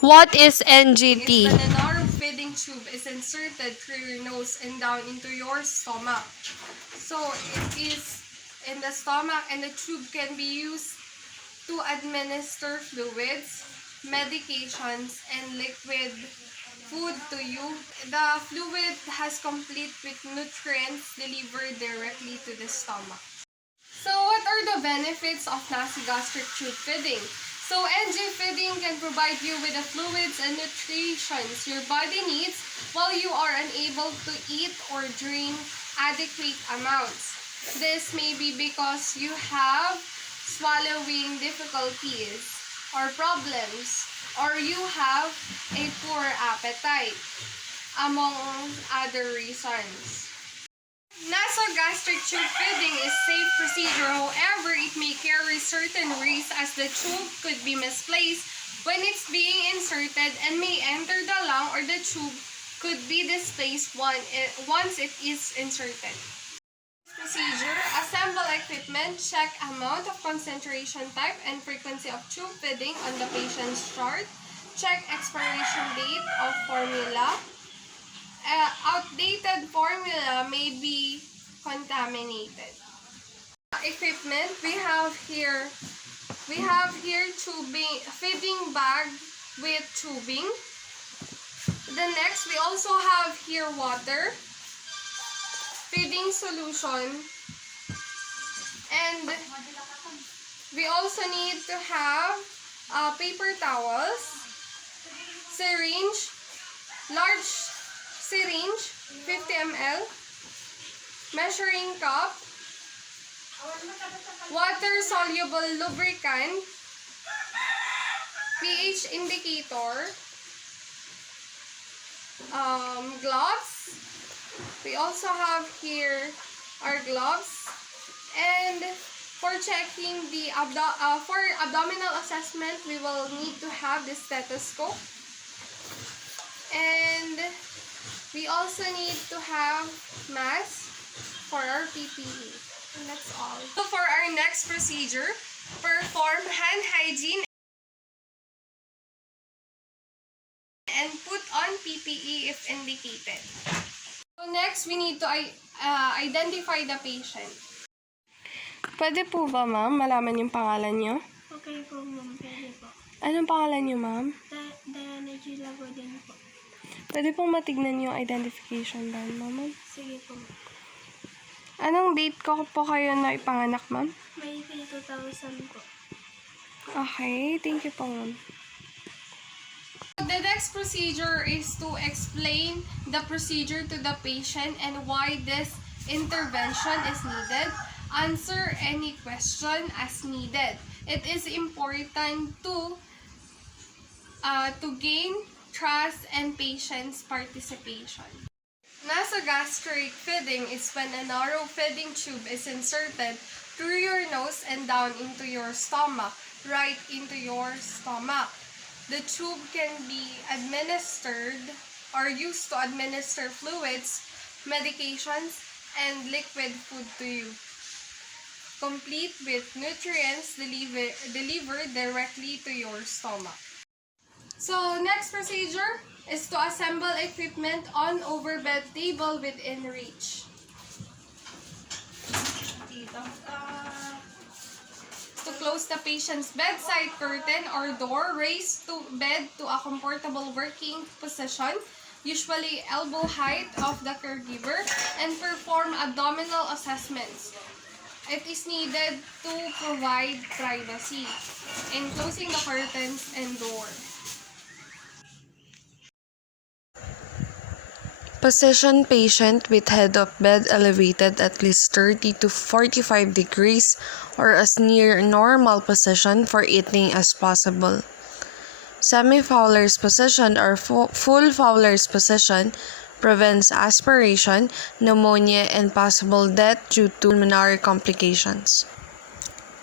What is Is NGT? when a narrow feeding tube is inserted through your nose and down into your stomach. So it is in the stomach, and the tube can be used to administer fluids, medications, and liquid food to you. The fluid has complete with nutrients delivered directly to the stomach. So what are the benefits of nasogastric tube feeding? So NG feeding can provide you with the fluids and nutritions your body needs while you are unable to eat or drink adequate amounts. This may be because you have swallowing difficulties or problems, or you have a poor appetite, among other reasons. Nasogastric tube feeding is safe procedure, however, it may carry certain risks as the tube could be misplaced when it's being inserted and may enter the lung, or the tube could be displaced once it is inserted. Procedure: assemble equipment, check amount of concentration, type, and frequency of tube feeding on the patient's chart, check expiration date of formula. Outdated formula may be contaminated. Equipment, we have here tubing, feeding bag with tubing. The next, we also have here water, feeding solution, and we also need to have paper towels, syringe, large syringe, 50 ml, measuring cup, water-soluble lubricant, pH indicator, gloves. We also have here our gloves, and for checking the for abdominal assessment, we will need to have the stethoscope, and we also need to have mask for our PPE. And that's all. So for our next procedure, perform hand hygiene and put on PPE if indicated. So next, we need to identify the patient. Pwede po ba, ma'am, malaman yung pangalan niyo? Okay po, ma'am. Pwede po. Anong pangalan niyo, ma'am? Diana Gila po din po. Pwede pong matignan yung identification band, ma'am. Sige po. Anong date ko po kayo na ipanganak, ma'am? May 2000 po. Okay, thank you po, ma'am. The next procedure is to explain the procedure to the patient and why this intervention is needed. Answer any question as needed. It is important to gain trust and patient's participation. Nasogastric feeding is when a narrow feeding tube is inserted through your nose and down into your stomach, right into your stomach. The tube can be administered or used to administer fluids, medications, and liquid food to you, complete with nutrients delivered directly to your stomach. So, next procedure is to assemble equipment on overbed table within reach. To close the patient's bedside curtain or door, raise to bed to a comfortable working position, usually elbow height of the caregiver, and perform abdominal assessments. It is needed to provide privacy in closing the curtains and door. Position patient with head of bed elevated at least 30 to 45 degrees or as near normal position for eating as possible. Semi-Fowler's position or full Fowler's position prevents aspiration, pneumonia, and possible death due to pulmonary complications.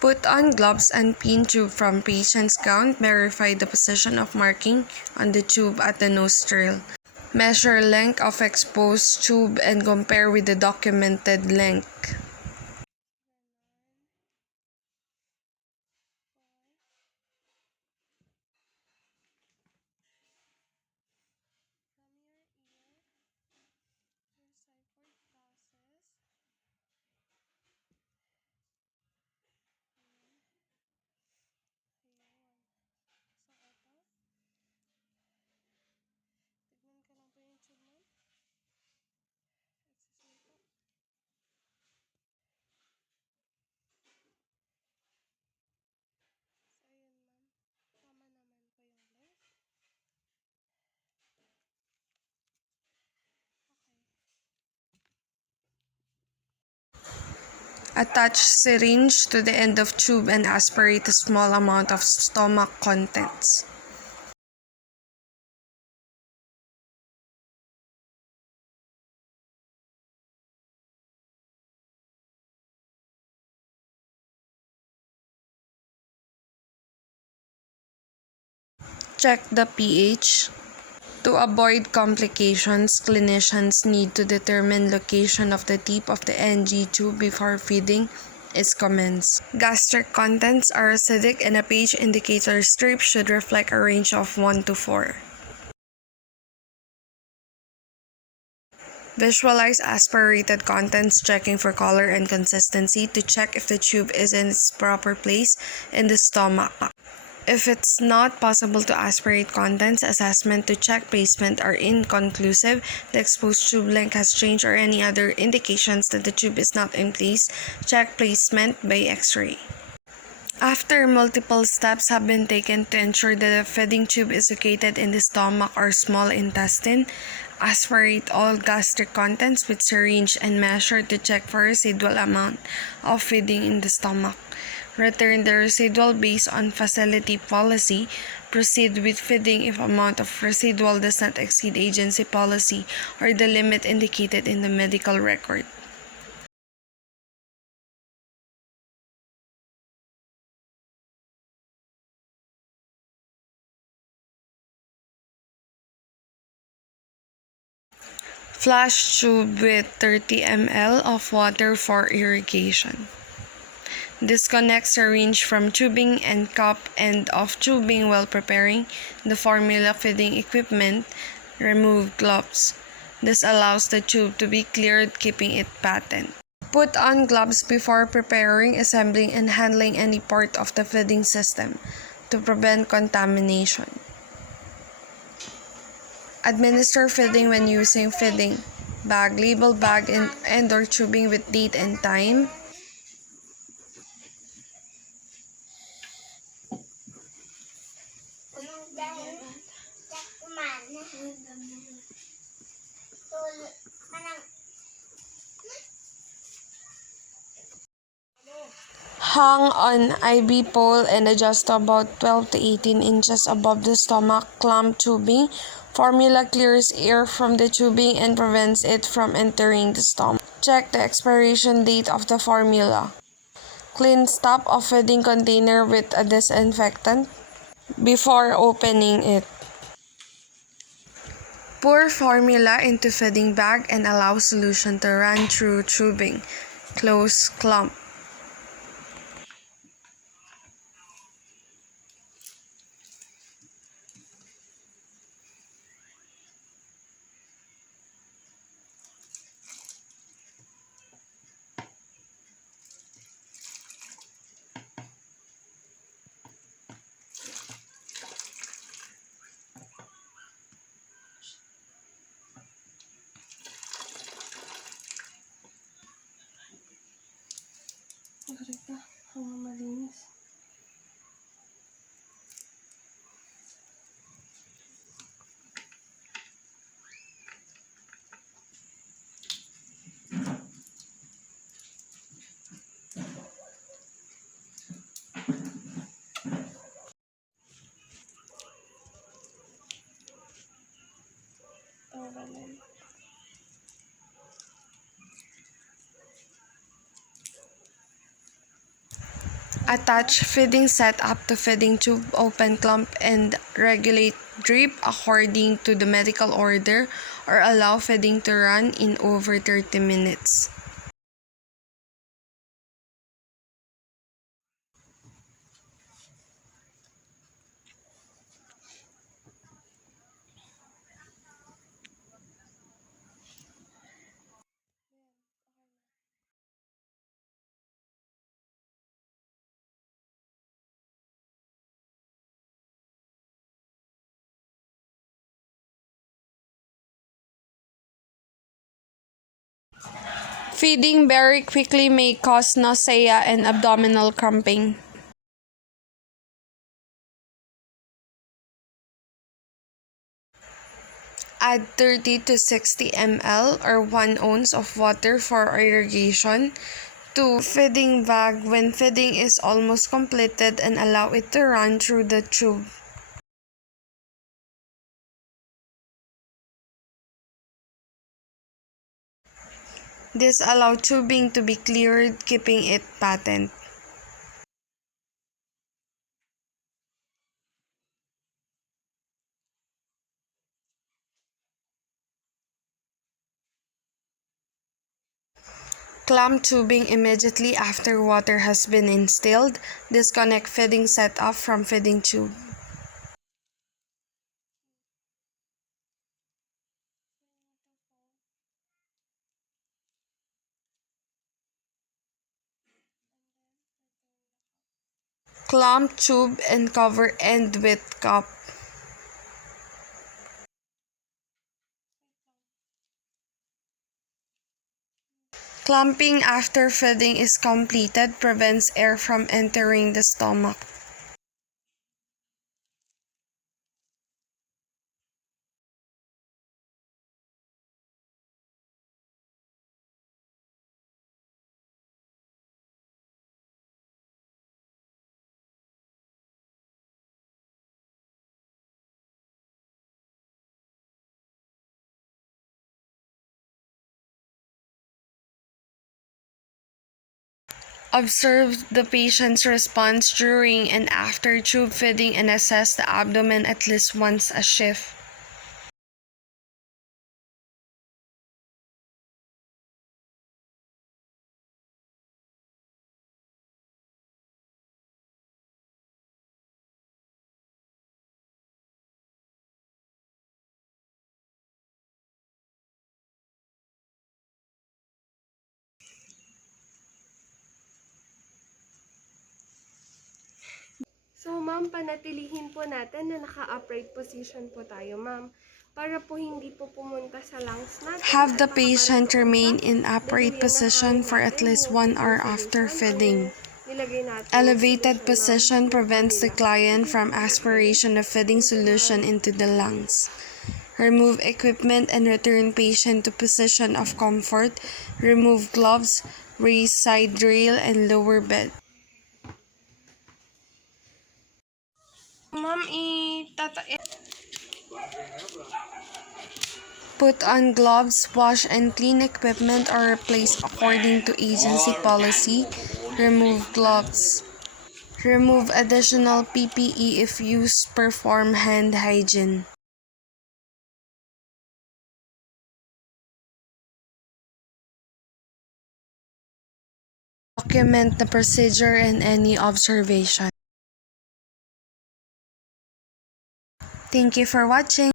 Put on gloves and pin tube from patient's gown. Verify the position of marking on the tube at the nostril. Measure length of exposed tube and compare with the documented length. Attach syringe to the end of tube and aspirate a small amount of stomach contents. Check the pH. To avoid complications, clinicians need to determine location of the tip of the NG tube before feeding is commenced. Gastric contents are acidic and a pH indicator strip should reflect a range of 1 to 4. Visualize aspirated contents, checking for color and consistency to check if the tube is in its proper place in the stomach. If it's not possible to aspirate contents, assessment to check placement are inconclusive, the exposed tube length has changed, or any other indications that the tube is not in place, check placement by X-ray. After multiple steps have been taken to ensure that the feeding tube is located in the stomach or small intestine, aspirate all gastric contents with syringe and measure to check for residual amount of feeding in the stomach. Return the residual based on facility policy. Proceed with feeding if amount of residual does not exceed agency policy or the limit indicated in the medical record. Flush tube with 30 ml of water for irrigation. Disconnect syringe from tubing and cup end of tubing while preparing the formula feeding equipment. Remove gloves. This allows the tube to be cleared, keeping it patent. Put on gloves before preparing, assembling, and handling any part of the feeding system to prevent contamination. Administer feeding when using feeding bag. Label bag and or tubing with date and time. Hang on IV pole and adjust to about 12 to 18 inches above the stomach. Clamp tubing. Formula clears air from the tubing and prevents it from entering the stomach. Check the expiration date of the formula. Clean top of feeding container with a disinfectant before opening it. Pour formula into feeding bag and allow solution to run through tubing. Close clamp. Attach feeding setup to feeding tube, open clamp, and regulate drip according to the medical order or allow feeding to run in over 30 minutes. Feeding very quickly may cause nausea and abdominal cramping. Add 30 to 60 ml or 1 ounce of water for irrigation 2. Feeding bag when feeding is almost completed and allow it to run through the tube. This allows tubing to be cleared, keeping it patent. Clamp tubing immediately after water has been instilled. Disconnect feeding setup from feeding tube. Clamp tube and cover end with cup. Clamping after feeding is completed prevents air from entering the stomach. Observe the patient's response during and after tube feeding and assess the abdomen at least once a shift. So, ma'am, panatilihin po natin na naka-upright position po tayo, ma'am. Para po hindi po pumunta sa lungs natin. Have the at patient makaparoon remain sa in upright daluyan ng position hangin for at natin, least yung 1 hour solution after ang feeding. nilagay natin Elevated solution, position ma'am, prevents the kanila. client from aspiration of feeding solution into the lungs. Remove equipment and return patient to position of comfort. Remove gloves, raise side rail, and lower bed. Ma'am, Put on gloves, wash and clean equipment or replace according to agency policy. Remove gloves. Remove additional PPE if used. Perform hand hygiene. Document the procedure and any observation. Thank you for watching.